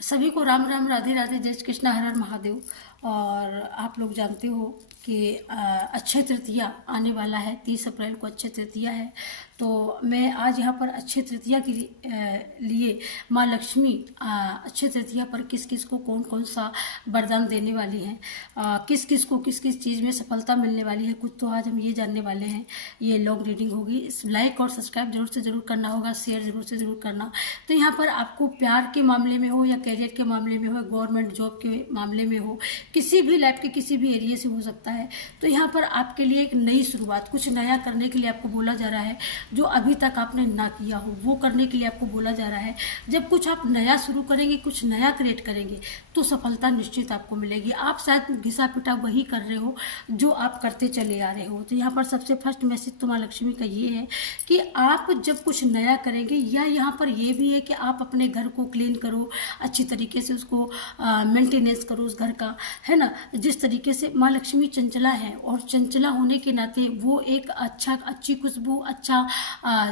सभी को राम राम, राधे राधे, जय श्री कृष्णा, हर हर महादेव। और आप लोग जानते हो कि अक्षय तृतीया आने वाला है। 30 अप्रैल को अक्षय तृतीया है। तो मैं आज यहाँ पर अक्षय तृतीया के लिए माँ लक्ष्मी अक्षय तृतीया पर किस किस को कौन कौन सा वरदान देने वाली हैं, किस किस को किस किस चीज़ में सफलता मिलने वाली है, कुछ तो आज हम ये जानने वाले हैं। ये लॉन्ग रीडिंग होगी। इस लाइक और सब्सक्राइब जरूर से ज़रूर करना होगा, शेयर जरूर से ज़रूर करना। तो यहाँ पर आपको प्यार के मामले में हो या कैरियर के मामले में हो, गवर्नमेंट जॉब के मामले में हो, किसी भी लाइफ के किसी भी एरिया से हो सकता है। तो यहाँ पर आपके लिए एक नई शुरुआत, कुछ नया करने के लिए आपको बोला जा रहा है। जो अभी तक आपने ना किया हो वो करने के लिए आपको बोला जा रहा है। जब कुछ आप नया शुरू करेंगे, कुछ नया क्रिएट करेंगे, तो सफलता निश्चित आपको मिलेगी। आप शायद घिसा पिटा वही कर रहे हो जो आप करते चले आ रहे हो। तो यहाँ पर सबसे फर्स्ट मैसेज तो माँ लक्ष्मी का ये है कि आप जब कुछ नया करेंगे, या यहाँ पर ये भी है कि आप अपने घर को क्लीन करो, अच्छी तरीके से उसको मेंटेनेंस करो उस घर का, है ना। जिस तरीके से माँ लक्ष्मी चंचला है, और चंचला होने के नाते वो एक अच्छी खुशबू, अच्छा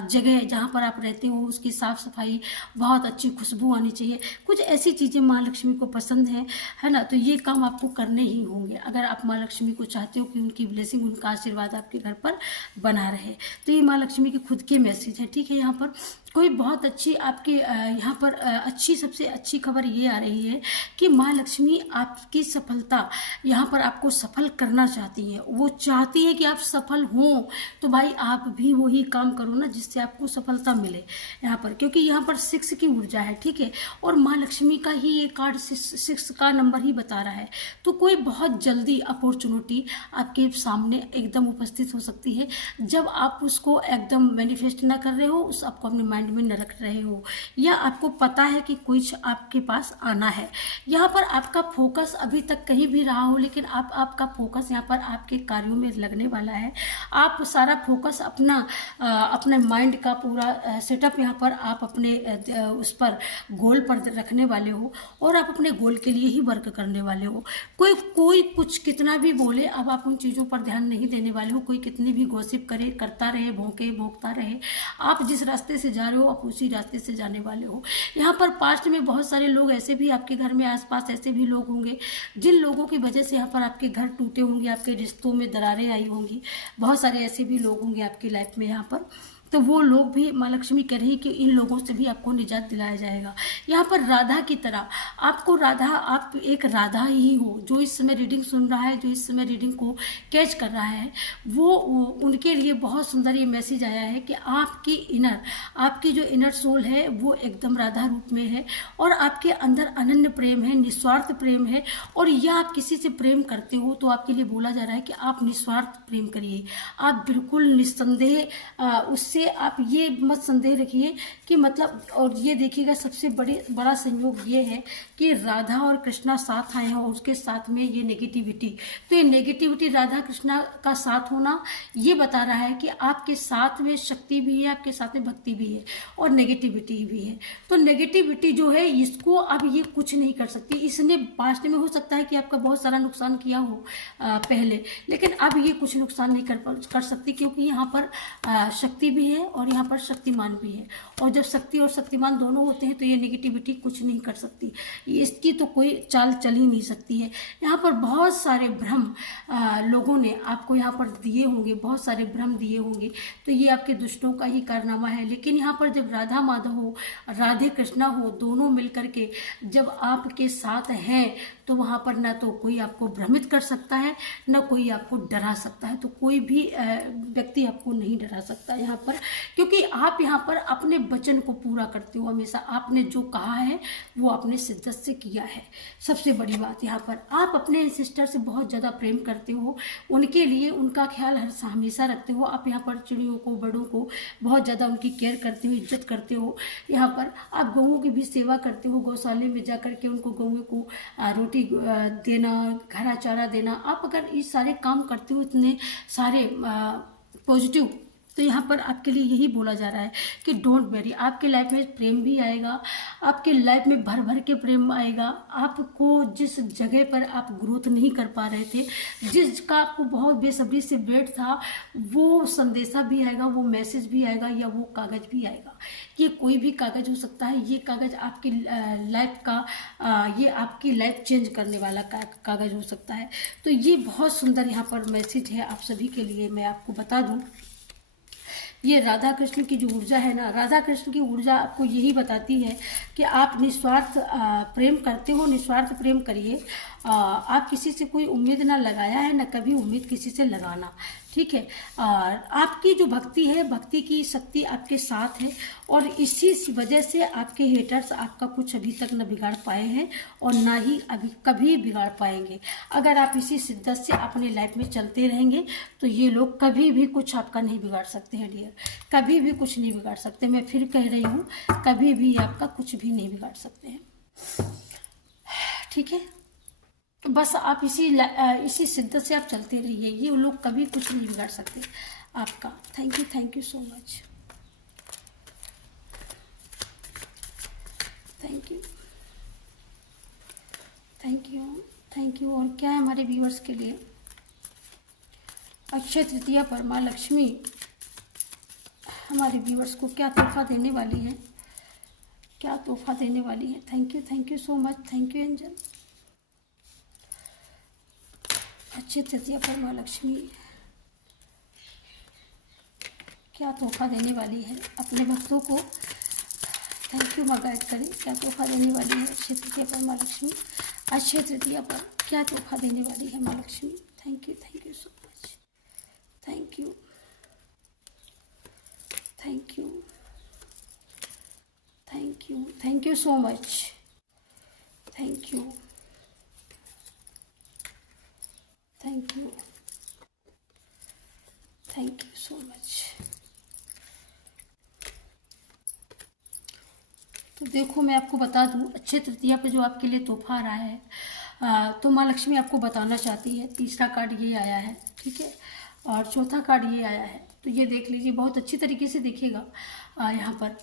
जगह जहाँ पर आप रहते हो उसकी साफ सफाई, बहुत अच्छी खुशबू आनी चाहिए। कुछ ऐसी चीज़ें माँ लक्ष्मी को पसंद है ना। तो ये काम आपको करने ही होंगे अगर आप माँ लक्ष्मी को चाहते हो कि उनकी ब्लेसिंग, उनका आशीर्वाद आपके घर पर बना रहे। तो ये माँ लक्ष्मी के खुद के मैसेज है, ठीक है। यहाँ पर कोई बहुत अच्छी आपके यहाँ पर अच्छी, सबसे अच्छी खबर ये आ रही है कि माँ लक्ष्मी आपकी सफलता, यहाँ पर आपको सफल करना चाहती है। वो चाहती है कि आप सफल हों। तो भाई आप भी वही काम करो ना जिससे आपको सफलता मिले यहाँ पर, क्योंकि यहाँ पर 6 की ऊर्जा है, ठीक है। और माँ लक्ष्मी का ही ये कार्ड 6 का नंबर ही बता रहा है। तो कोई बहुत जल्दी अपॉर्चुनिटी आपके सामने एकदम उपस्थित हो सकती है। जब आप उसको एकदम मैनिफेस्ट ना कर रहे हो, उस आपको अपने माइंड में न रख रहे हो, या आपको पता है कि कुछ आपके पास आना है। यहाँ पर आपका फोकस अभी तक कहीं भी रहा हो, लेकिन आपका फोकस यहाँ पर आपके कार्यों में लगने वाला है। आप सारा फोकस अपने माइंड का पूरा सेटअप यहाँ पर आप अपने उस पर गोल पर रखने वाले हो, और आप अपने गोल के लिए ही वर्क करने वाले हो। कोई कुछ कितना भी बोले, अब आप उन चीज़ों पर ध्यान नहीं देने वाले हो। कोई कितनी भी गॉसिप करे, करता रहे, भोंकता रहे, आप जिस रास्ते से जा रहे हो आप उसी रास्ते से जाने वाले हो। यहाँ पर पास्ट में बहुत सारे लोग ऐसे भी आपके घर में आसपास ऐसे भी लोग होंगे जिन लोगों की वजह से यहाँ पर आपके घर टूटे होंगे, आपके रिश्तों में दरारें आई होंगी। बहुत सारे ऐसे भी लोग होंगे आपकी लाइफ में यहाँ पर। तो वो लोग भी माँ लक्ष्मी कह रही कि इन लोगों से भी आपको निजात दिलाया जाएगा। यहाँ पर राधा की तरह आपको आप एक राधा ही हो। जो इस समय रीडिंग सुन रहा है, जो इस समय रीडिंग को कैच कर रहा है, वो उनके लिए बहुत सुंदर ये मैसेज आया है कि आपकी जो इनर सोल है वो एकदम राधा रूप में है, और आपके अंदर अनन्य प्रेम है, निस्वार्थ प्रेम है। और यह आप किसी से प्रेम करते हो तो आपके लिए बोला जा रहा है कि आप निस्वार्थ प्रेम करिए। आप बिल्कुल निस्संदेह उससे आप ये मत संदेह रखिए कि मतलब, और ये देखिएगा सबसे बड़ा संयोग ये है कि राधा और कृष्णा साथ आए हैं, और उसके साथ में ये नेगेटिविटी। तो ये नेगेटिविटी, राधा कृष्णा का साथ होना, ये बता रहा है कि आपके साथ में शक्ति भी है, आपके साथ में भक्ति भी है, और नेगेटिविटी भी है। तो नेगेटिविटी जो है, इसको अब ये कुछ नहीं कर सकती। इसने पास्ट में हो सकता है कि आपका बहुत सारा नुकसान किया हो पहले, लेकिन अब ये कुछ नुकसान नहीं कर सकती, क्योंकि यहाँ पर शक्ति भी है और यहाँ पर शक्तिमान भी है। और जब शक्ति और शक्तिमान दोनों होते हैं तो ये नेगेटिविटी कुछ नहीं कर सकती। इसकी तो कोई चाल चल ही नहीं सकती है। यहाँ पर बहुत सारे भ्रम लोगों ने आपको यहाँ पर दिए होंगे, बहुत सारे भ्रम दिए होंगे। तो ये आपके दुष्टों का ही कारनामा है। लेकिन यहाँ पर जब राधा माधव हो, राधे कृष्णा हो, दोनों मिलकर के जब आपके साथ हैं, तो वहाँ पर ना तो कोई आपको भ्रमित कर सकता है, ना कोई आपको डरा सकता है। तो कोई भी व्यक्ति आपको नहीं डरा सकता यहाँ पर, क्योंकि आप यहाँ पर अपने वचन को पूरा करते हो। हमेशा आपने जो कहा है वो आपने शिद्दत से किया है। सबसे बड़ी बात यहाँ पर, आप अपने सिस्टर से बहुत ज़्यादा प्रेम करते हो, उनके लिए उनका ख्याल हमेशा रखते हो। आप यहाँ पर चिड़ियों को, बड़ों को बहुत ज़्यादा उनकी केयर करते हो, इज्जत करते हो। यहाँ पर आप गौओं की भी सेवा करते हो, गौशाले में जा करके उनको, गौओं को रोटी देना, हरा चारा देना। आप अगर ये सारे काम करते हो, इतने सारे पॉजिटिव तो यहाँ पर आपके लिए यही बोला जा रहा है कि डोंट वेरी, आपके लाइफ में प्रेम भी आएगा, आपके लाइफ में भर भर के प्रेम आएगा। आपको जिस जगह पर आप ग्रोथ नहीं कर पा रहे थे, जिसका आपको बहुत बेसब्री से वेट था, वो संदेशा भी आएगा, वो मैसेज भी आएगा, या वो कागज़ भी आएगा। ये कोई भी कागज़ हो सकता है। ये कागज़ आपकी लाइफ का ये आपकी लाइफ चेंज करने वाला कागज़ हो सकता है। तो ये बहुत सुंदर यहाँ पर मैसेज है आप सभी के लिए। मैं आपको बता दूँ, ये राधा कृष्ण की जो ऊर्जा है ना, राधा कृष्ण की ऊर्जा आपको यही बताती है कि आप निस्वार्थ प्रेम करते हो, निस्वार्थ प्रेम करिए। आप किसी से कोई उम्मीद ना लगाया है, ना कभी उम्मीद किसी से लगाना, ठीक है। आपकी जो भक्ति है, भक्ति की शक्ति आपके साथ है, और इसी वजह से आपके हेटर्स आपका कुछ अभी तक न बिगाड़ पाए हैं और ना ही अभी कभी बिगाड़ पाएंगे। अगर आप इसी शिद्दत से अपने लाइफ में चलते रहेंगे तो ये लोग कभी भी कुछ आपका नहीं बिगाड़ सकते हैं डियर, कभी भी कुछ नहीं बिगाड़ सकते। मैं फिर कह रही हूँ, कभी भी आपका कुछ भी नहीं बिगाड़ सकते हैं, ठीक है। बस आप इसी शिद्दत से आप चलते रहिए, ये लोग कभी कुछ नहीं बिगाड़ सकते आपका। Thank you so much, thank you. और क्या है हमारे व्यूअर्स के लिए, अक्षय तृतीया पर माँ लक्ष्मी हमारे व्यूअर्स को क्या तोहफा देने वाली है, क्या तोहफा देने वाली है। Thank you so much, thank you angel. Akshaya Tritiya पर माँ लक्ष्मी क्या तोहफा देने वाली है अपने भक्तों को। थैंक यू, माँ गाइड करें, क्या तोहफा देने वाली है अक्षय तृतीया पर माँ लक्ष्मी। अक्षय तृतीया पर क्या तोहफा देने वाली है माँ Lakshmi. Thank you so much, thank you so much, thank you so much. तो देखो, मैं आपको बता दूं, अक्षय तृतीया पे जो आपके लिए तोहफा आ रहा है, तो माँ लक्ष्मी आपको बताना चाहती है। तीसरा कार्ड ये आया है, ठीक है, और चौथा कार्ड ये आया है। तो ये देख लीजिए, बहुत अच्छी तरीके से देखिएगा। यहाँ पर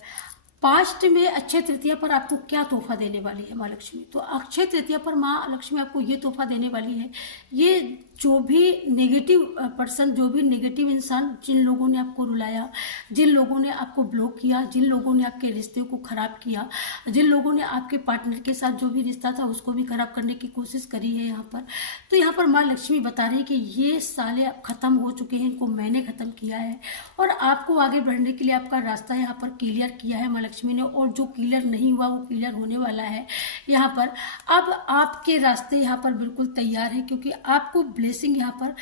पास्ट में अक्षय तृतीया पर आपको क्या तोहफा देने वाली है माँ लक्ष्मी। तो अक्षय तृतीया पर माँ लक्ष्मी आपको ये तोहफा देने वाली है, ये जो भी नेगेटिव पर्सन, जो भी नेगेटिव इंसान, जिन लोगों ने आपको रुलाया, जिन लोगों ने आपको ब्लॉक किया, जिन लोगों ने आपके रिश्ते को ख़राब किया, जिन लोगों ने आपके पार्टनर के साथ जो भी रिश्ता था उसको भी ख़राब करने की कोशिश करी है यहाँ पर, तो यहाँ पर माँ लक्ष्मी बता रही है कि ये साले अब ख़त्म हो चुके हैं, इनको मैंने ख़त्म किया है और आपको आगे बढ़ने के लिए आपका रास्ता यहाँ पर क्लियर किया है माँ लक्ष्मी ने। और जो क्लियर नहीं हुआ वो क्लियर होने वाला है यहाँ पर। अब आपके रास्ते यहाँ पर बिल्कुल तैयार है, क्योंकि आपको ब्लेसिंग यहाँ पर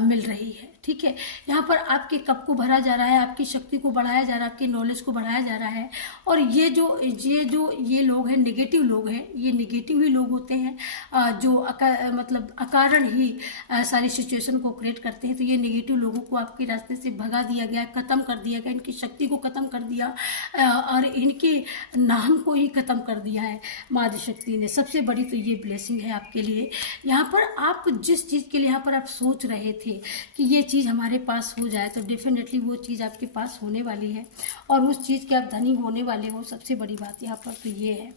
मिल रही है, ठीक है। यहाँ पर आपके कप को भरा जा रहा है, आपकी शक्ति को बढ़ाया जा रहा है, आपकी नॉलेज को बढ़ाया जा रहा है। और ये जो लोग हैं, नेगेटिव लोग हैं, ये नेगेटिव ही लोग होते हैं, जो मतलब अकारण ही सारी सिचुएशन को क्रिएट करते हैं। तो ये नेगेटिव लोगों को आपके रास्ते से भगा दिया गया, ख़त्म कर दिया गया, इनकी शक्ति को ख़त्म कर दिया और इनके नाम को ही ख़त्म कर दिया है माँ आदिशक्ति ने। सबसे बड़ी तो ये ब्लेसिंग है आपके लिए। यहाँ पर आप जिस चीज़ के लिए यहाँ पर आप सोच रहे थे कि ये चीज़ हमारे पास हो जाए, तो डेफिनेटली वो चीज़ आपके पास होने वाली है और उस चीज़ के आप धनी होने वाले हो। सबसे बड़ी बात यहाँ पर तो ये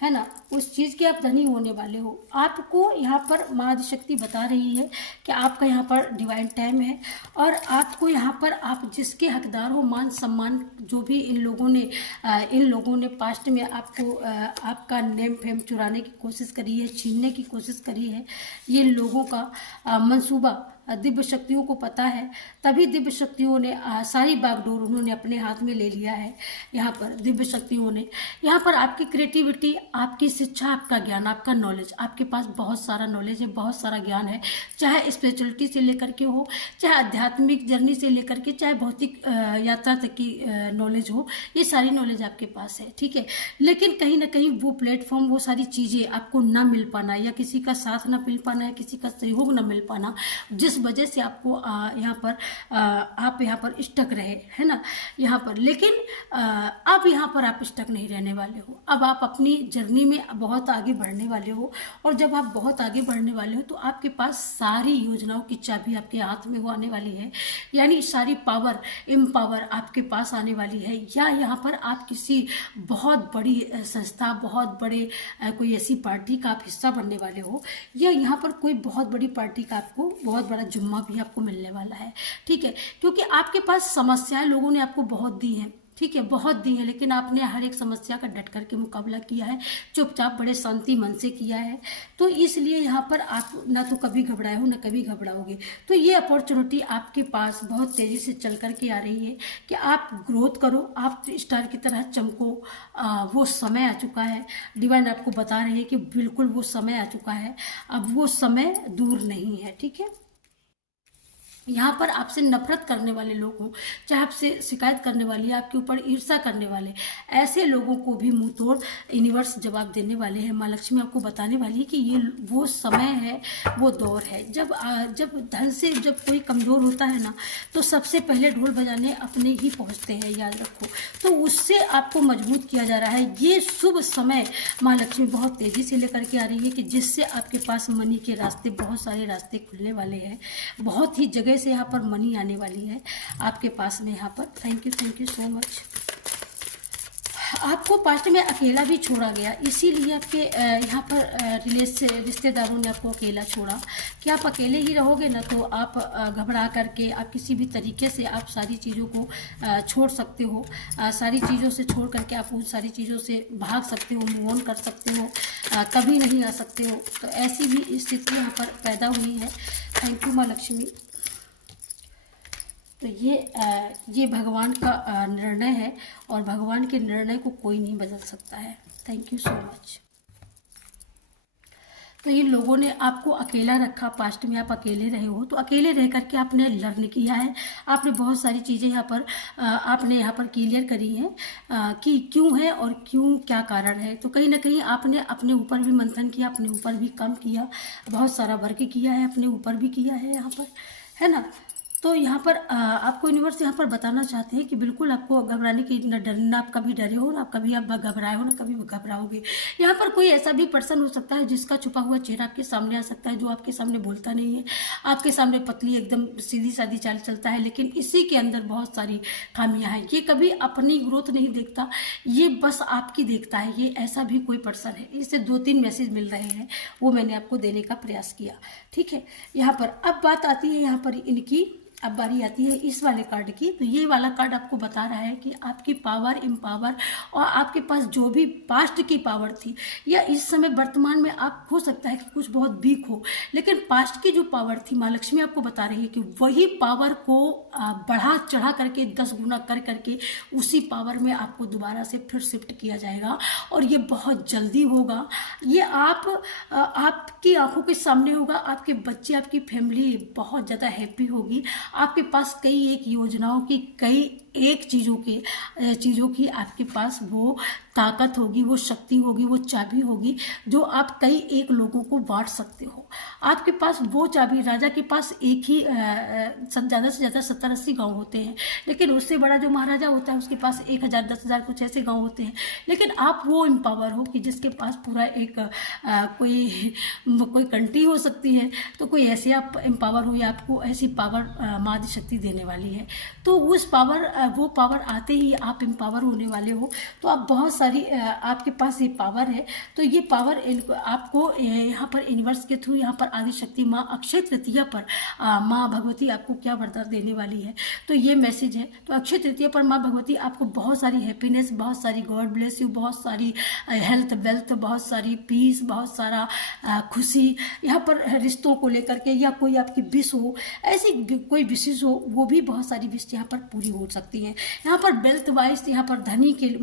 है ना, उस चीज़ के आप धनी होने वाले हो। आपको यहाँ पर माँ आदिशक्ति बता रही है कि आपका यहाँ पर डिवाइन टाइम है और आपको यहाँ पर आप जिसके हकदार हो, मान सम्मान जो भी इन लोगों ने पास्ट में आपको आपका नेम फेम चुराने की कोशिश करी है, छीनने की कोशिश करी है, ये लोगों का मंसूबा दिव्य शक्तियों को पता है, तभी दिव्य शक्तियों ने सारी बागडोर उन्होंने अपने हाथ में ले लिया है। यहाँ पर दिव्य शक्तियों ने यहाँ पर आपकी क्रिएटिविटी, आपकी शिक्षा, आपका ज्ञान, आपका नॉलेज, आपके पास बहुत सारा नॉलेज है, बहुत सारा ज्ञान है, चाहे स्पिरिचुअलिटी से लेकर के हो, चाहे आध्यात्मिक जर्नी से लेकर के, चाहे भौतिक यात्रा तक की नॉलेज हो, ये सारी नॉलेज आपके पास है, ठीक है। लेकिन कहीं ना कहीं वो प्लेटफॉर्म, वो सारी चीज़ें आपको ना मिल पाना, या किसी का साथ ना मिल पाना, या किसी का सहयोग ना मिल पाना, जिस वजह से आपको यहाँ पर आप यहाँ पर स्टक रहे, है ना, यहाँ पर। लेकिन अब यहाँ पर आप स्टक नहीं रहने वाले हो, अब आप अपनी जर्नी में बहुत आगे बढ़ने वाले हो। और जब आप बहुत आगे बढ़ने वाले हो तो आपके पास सारी योजनाओं की चाबी आपके हाथ में वो आने वाली है, यानी सारी पावर, एम्पावर आपके पास आने वाली है। या यहाँ पर आप किसी बहुत बड़ी संस्था, बहुत बड़े कोई ऐसी पार्टी का आप हिस्सा बनने वाले हो, या यहाँ पर कोई बहुत बड़ी पार्टी का आपको बहुत बड़ा जुम्मा भी आपको मिलने वाला है, ठीक है। क्योंकि आपके पास समस्याएं लोगों ने आपको बहुत दी हैं, ठीक है, बहुत दी है, लेकिन आपने हर एक समस्या का डट करके मुकाबला किया है, चुपचाप बड़े शांति मन से किया है। तो इसलिए यहाँ पर आप ना तो कभी घबराए हो, ना कभी घबराओगे। तो ये अपॉर्चुनिटी आपके पास बहुत तेज़ी से चल करके आ रही है कि आप ग्रोथ करो, आप स्टार की तरह चमको। वो समय आ चुका है, डिवाइन आपको बता रहे हैं कि बिल्कुल वो समय आ चुका है, अब वो समय दूर नहीं है, ठीक है। यहाँ पर आपसे नफरत करने वाले लोग हों, चाहे आपसे शिकायत करने वाले, आपके ऊपर ईर्ष्या करने वाले, ऐसे लोगों को भी मुंह तोड़ यूनिवर्स जवाब देने वाले हैं। माँ लक्ष्मी आपको बताने वाली है कि ये वो समय है, वो दौर है जब धन से जब कोई कमज़ोर होता है ना, तो सबसे पहले ढोल बजाने अपने ही पहुँचते हैं, याद रखो। तो उससे आपको मजबूत किया जा रहा है। ये शुभ समय माँ लक्ष्मी बहुत तेज़ी से लेकर के आ रही है कि जिससे आपके पास मनी के रास्ते, बहुत सारे रास्ते खुलने वाले हैं, बहुत ही जगह से यहाँ पर मनी आने वाली है आपके पास में। यहाँ पर थैंक यू सो मच। आपको पास्ट में अकेला भी छोड़ा गया, इसीलिए आपके यहाँ पर रिश्तेदारों ने आपको अकेला छोड़ा कि आप अकेले ही रहोगे ना, तो आप घबरा करके आप किसी भी तरीके से आप सारी चीज़ों को छोड़ सकते हो, सारी चीज़ों से छोड़ करके आप उन सारी चीज़ों से भाग सकते हो, मूव ऑन कर सकते हो, कभी नहीं आ सकते हो। तो ऐसी भी स्थिति यहाँ पर पैदा हुई है। थैंक यू माँ लक्ष्मी। तो ये भगवान का निर्णय है, और भगवान के निर्णय को कोई नहीं बदल सकता है। Thank you so much. तो ये लोगों ने आपको अकेला रखा, पास्ट में आप अकेले रहे हो, तो अकेले रह करके आपने लर्न किया है, आपने बहुत सारी चीज़ें यहाँ पर आपने यहाँ पर क्लियर करी हैं कि क्यों है और क्यों, क्या कारण है। तो कहीं ना कहीं आपने अपने ऊपर भी मंथन किया, अपने ऊपर भी काम किया, बहुत सारा वर्क किया है, अपने ऊपर भी किया है यहाँ पर, है ना। तो यहाँ पर आपको यूनिवर्स यहाँ पर बताना चाहते हैं कि बिल्कुल आपको घबराने की न डर, ना आप कभी डरे हो, ना कभी आप घबराए हो, ना कभी घबराओगे। यहाँ पर कोई ऐसा भी पर्सन हो सकता है जिसका छुपा हुआ चेहरा आपके सामने आ सकता है, जो आपके सामने बोलता नहीं है, आपके सामने पतली एकदम सीधी सादी चाल चलता है, लेकिन इसी के अंदर बहुत सारी खामियां हैं। ये कभी अपनी ग्रोथ नहीं देखता, ये बस आपकी देखता है। ये ऐसा भी कोई पर्सन है। इससे 2-3 मैसेज मिल रहे हैं, वो मैंने आपको देने का प्रयास किया, ठीक है। यहाँ पर अब बात आती है यहाँ पर इनकी, अब बारी आती है इस वाले कार्ड की। तो ये वाला कार्ड आपको बता रहा है कि आपकी पावर, एम्पावर, और आपके पास जो भी पास्ट की पावर थी, या इस समय वर्तमान में आप हो सकता है कि कुछ बहुत वीक हो, लेकिन पास्ट की जो पावर थी, माँ लक्ष्मी आपको बता रही है कि वही पावर को बढ़ा चढ़ा करके 10 गुना कर करके उसी पावर में आपको दोबारा से फिर शिफ्ट किया जाएगा, और ये बहुत जल्दी होगा। ये आपकी आंखों के सामने होगा। आपके बच्चे, आपकी फैमिली बहुत ज़्यादा हैप्पी होगी। आपके पास कई एक योजनाओं की, कई एक चीज़ों की आपके पास वो ताकत होगी, वो शक्ति होगी, वो चाबी होगी जो आप कई एक लोगों को बांट सकते हो। आपके पास वो चाबी, राजा के पास एक ही ज़्यादा से ज़्यादा 70-80 गांव होते हैं, लेकिन उससे बड़ा जो महाराजा होता है उसके पास 1000, 10,000 कुछ ऐसे गांव होते हैं। लेकिन आप वो एम्पावर हो कि जिसके पास पूरा एक कोई कंट्री हो सकती है। तो कोई ऐसे आप एम्पावर हो, या आपको ऐसी पावर माँ शक्ति देने वाली है। तो उस वो पावर आते ही आप एम्पावर होने वाले हो। तो आप बहुत सारी आपके पास ये पावर है। तो ये पावर आपको यहाँ पर यूनिवर्स के थ्रू, यहाँ पर आदि शक्ति माँ अक्षय तृतीया पर माँ भगवती आपको क्या वरदान देने वाली है, तो ये मैसेज है। तो अक्षय तृतीया पर माँ भगवती आपको बहुत सारी हैप्पीनेस, बहुत सारी गॉड ब्लेस यू, बहुत सारी हेल्थ, वेल्थ, बहुत सारी पीस, बहुत सारा खुशी, यहाँ पर रिश्तों को लेकर के, या कोई आपकी विश हो, ऐसी कोई विशेष हो, वो भी बहुत सारी विश यहाँ पर पूरी हो सकती हैं। यहाँ पर वेल्थ वाइज, यहाँ पर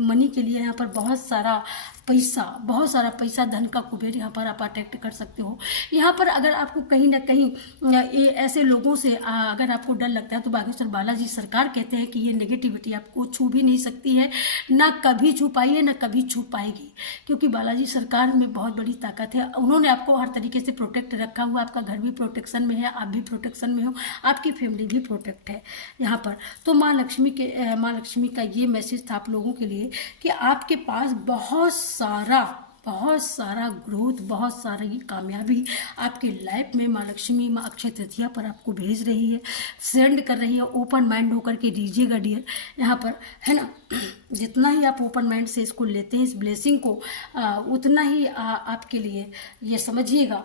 मनी के लिए यहाँ पर बहुत सारा पैसा, बहुत सारा पैसा, धन का कुबेर यहाँ पर आप अट्रैक्ट कर सकते हो। यहाँ पर अगर आपको कहीं ना कहीं ऐसे लोगों से अगर आपको डर लगता है तो बागेश्वर बालाजी सरकार कहते हैं कि ये नेगेटिविटी आपको छू भी नहीं सकती है, ना कभी छू पाई है, ना कभी छू पाएगी, क्योंकि बालाजी सरकार में बहुत बड़ी ताकत है। उन्होंने आपको हर तरीके से प्रोटेक्ट रखा हुआ, आपका घर भी प्रोटेक्शन में है, आप भी प्रोटेक्शन में हो, आपकी फैमिली भी प्रोटेक्ट है यहाँ पर। तो माँ लक्ष्मी का ये मैसेज था आप लोगों के लिए कि आपके पास बहुत सारा ग्रोथ, बहुत सारी कामयाबी आपके लाइफ में माँ लक्ष्मी, माँ अक्षय तृतीया पर आपको भेज रही है, सेंड कर रही है। ओपन माइंड होकर के दीजिएगा डियर, यहाँ पर है ना। जितना ही आप ओपन माइंड से इसको लेते हैं, इस ब्लेसिंग को, उतना ही आपके लिए ये समझिएगा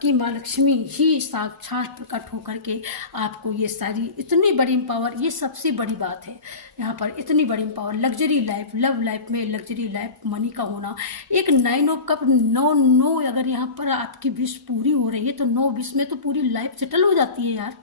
कि माँ लक्ष्मी ही साक्षात प्रकट होकर के आपको ये सारी इतनी बड़ी पावर, ये सबसे बड़ी बात है यहाँ पर, इतनी बड़ी power, luxury life, love life में लग्जरी लाइफ, मनी का होना। एक 9 ऑफ कप, 9 अगर यहाँ पर आपकी विश पूरी हो रही है तो 9 विश में तो पूरी लाइफ सेटल हो जाती है यार।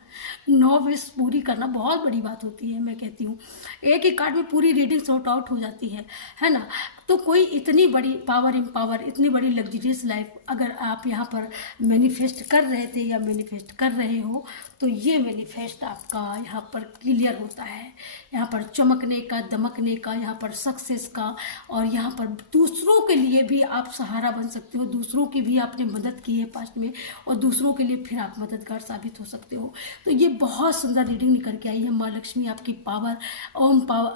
9 विश पूरी करना बहुत बड़ी बात होती है, मैं कहती हूँ। एक ही कार्ड में पूरी रीडिंग सॉर्ट आउट हो जाती है ना। तो कोई इतनी बड़ी पावर, इन पावर, इतनी बड़ी लग्जरियस लाइफ अगर आप यहाँ पर मैनिफेस्ट कर रहे थे या मैनिफेस्ट कर रहे हो, तो ये मैनिफेस्ट आपका यहाँ पर क्लियर होता है। यहाँ पर चमकने का, दमकने का, यहाँ पर सक्सेस का, और यहाँ पर दूसरों के लिए भी आप सहारा बन सकते हो। दूसरों की भी आपने मदद की है पास्ट में, और दूसरों के लिए फिर आप मददगार साबित हो सकते हो। तो ये बहुत सुंदर रीडिंग निकल के आई है। माँ लक्ष्मी आपकी पावर,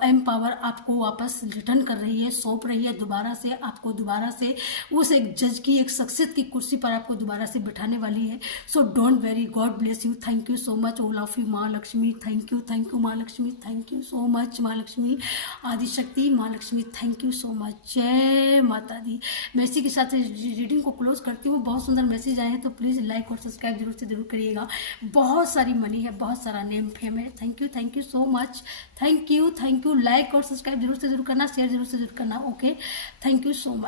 एम पावर आपको वापस रिटर्न कर रही है, सौंप रही है दोबारा से, आपको दोबारा से उस एक जज की, एक सक्सेस की कुर्सी पर आपको दोबारा से बिठाने वाली है। So don't very, God bless you, thank you so much, all of you माँ लक्ष्मी, थैंक यू माँ Lakshmi, thank you so much माँ लक्ष्मी, आदिशक्ति माँ Lakshmi, thank you so much, जय माता दी। मैं इसी के साथ रीडिंग को क्लोज करती हूँ। बहुत सुंदर मैसेज आए हैं, तो प्लीज़ लाइक और सब्सक्राइब जरूर से जरूर करिएगा। बहुत सारी मनी है, बहुत सारा नेम फेम है। Thank you so much, thank you. Like और सब्सक्राइब जरूर से जरूर करना, शेयर जरूर से जरूर करना। Okay, thank you so much.